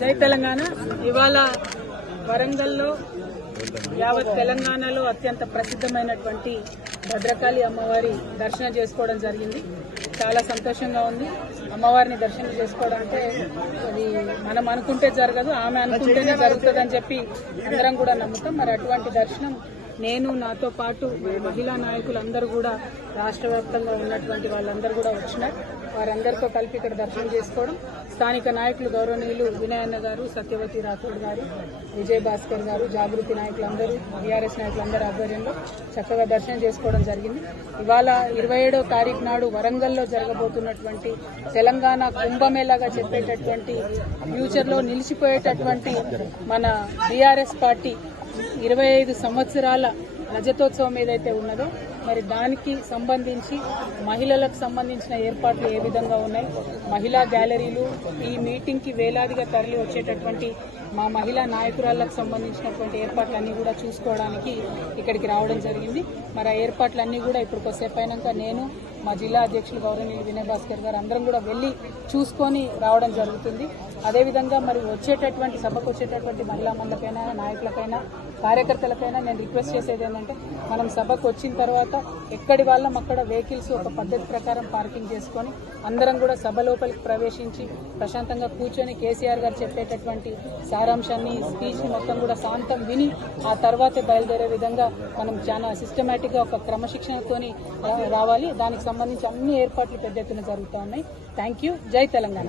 జై తెలంగాణ. ఇవాళ వరంగల్లో యావత్ తెలంగాణలో అత్యంత ప్రసిద్ధమైనటువంటి భద్రకాళి అమ్మవారి దర్శనం చేసుకోవడం జరిగింది. చాలా సంతోషంగా ఉంది. అమ్మవారిని దర్శనం చేసుకోవడం అంటే అది మనం అనుకుంటే జరగదు, ఆమె అనుకుంటేనే జరుగుతుందని చెప్పి అందరం కూడా నమ్ముతాం. మరి అటువంటి దర్శనం నేను, నాతో పాటు మహిళా నాయకులందరూ కూడా రాష్ట్ర వ్యాప్తంగా ఉన్నటువంటి వాళ్ళందరూ కూడా వచ్చినారు. వారందరితో కలిపి ఇక్కడ దర్శనం చేసుకోవడం, స్థానిక నాయకులు గౌరవనీయులు వినయన్న గారు, సత్యవతి రాథోడ్ గారు, విజయ్ భాస్కర్ గారు, జాగృతి నాయకులందరూ, టీఆర్ఎస్ నాయకులందరూ ఆధ్వర్యంలో చక్కగా దర్శనం చేసుకోవడం జరిగింది. ఇవాళ 27వ తారీఖు నాడు వరంగల్లో జరగబోతున్నటువంటి తెలంగాణ కుంభమేళాగా చెప్పేటటువంటి ఫ్యూచర్లో నిలిచిపోయేటటువంటి మన టీఆర్ఎస్ పార్టీ 25 సంవత్సరాల రజతోత్సవం ఏదైతే ఉన్నదో మరి దానికి సంబంధించి మహిళలకు సంబంధించిన ఏర్పాట్లు ఏ విధంగా ఉన్నాయి, మహిళా గ్యాలరీలు, ఈ మీటింగ్కి వేలాదిగా తరలి వచ్చేటటువంటి మా మహిళా నాయకురాళ్లకు సంబంధించినటువంటి ఏర్పాట్లన్నీ కూడా చూసుకోవడానికి ఇక్కడికి రావడం జరిగింది. మరి ఆ ఏర్పాట్లన్నీ కూడా ఇప్పుడు కొద్దిసేపు అయినాక నేను, మా జిల్లా అధ్యక్షులు గౌరవనీయులు వినయ్ భాస్కర్ గారు అందరం కూడా వెళ్ళి చూసుకొని రావడం జరుగుతుంది. అదేవిధంగా మరి వచ్చేటటువంటి సభకు వచ్చేటటువంటి మహిళా మండపైనా, నాయకులకైనా, కార్యకర్తలకైనా నేను రిక్వెస్ట్ చేసేది ఏంటంటే మనం సభకు వచ్చిన తర్వాత ఎక్కడి వాళ్ళం అక్కడ వెహికల్స్ ఒక పద్ధతి ప్రకారం పార్కింగ్ చేసుకొని అందరం కూడా సభ లోపలికి ప్రవేశించి ప్రశాంతంగా కూర్చొని కేసీఆర్ గారు చెప్పేటటువంటి సారాంశాన్ని, స్పీచ్ మొత్తం కూడా శాంతం విని ఆ తర్వాతే బయలుదేరే విధంగా మనం చాలా సిస్టమేటిక్గా ఒక క్రమశిక్షణతోని రావాలి. దానికి సంబంధించి అన్ని ఏర్పాట్లు పెద్ద ఎత్తున జరుగుతూ ఉన్నాయి. Thank you. జై తెలంగాణ.